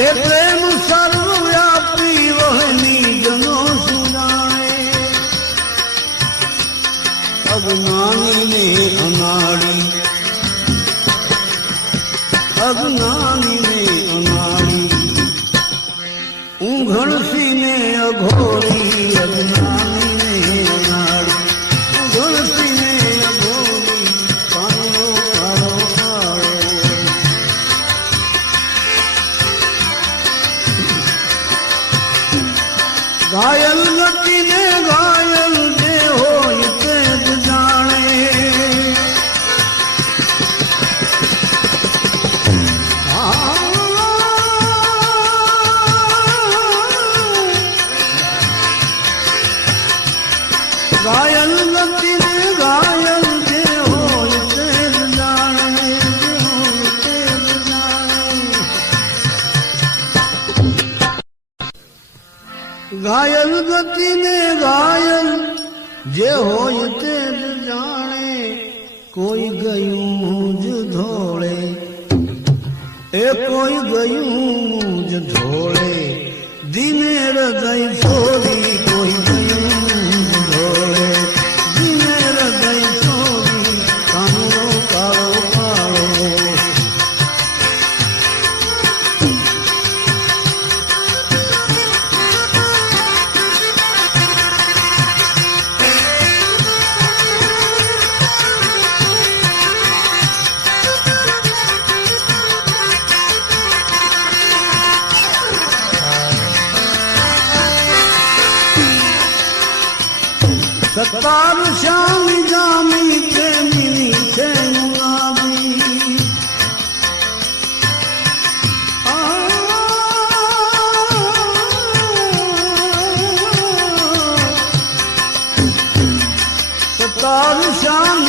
તે પ્રેમ સર્વવ્યાપી વહની જનો સુનાણે અજ્ઞાની ને અનાડી. અજ્ઞાની ને અનાડી. ઊંઘણસી ને અઘોરી અજ્ઞાની. ઘાયલ ગતિ ને ઘાયલ જે હોય તે જ જાણે. ઘાયલ ગતિ ને ઘાયલ ગતિ ને ઘાયલ જે હોય તે જ જાણે, કોઈ ગયું જ ધોળે. એ કોઈ ગયું જ ધોળે દિને હૃદય છોડી સત્તાર શ્યામી જામી પ્રેમીની છે સત્તાર શ્યામી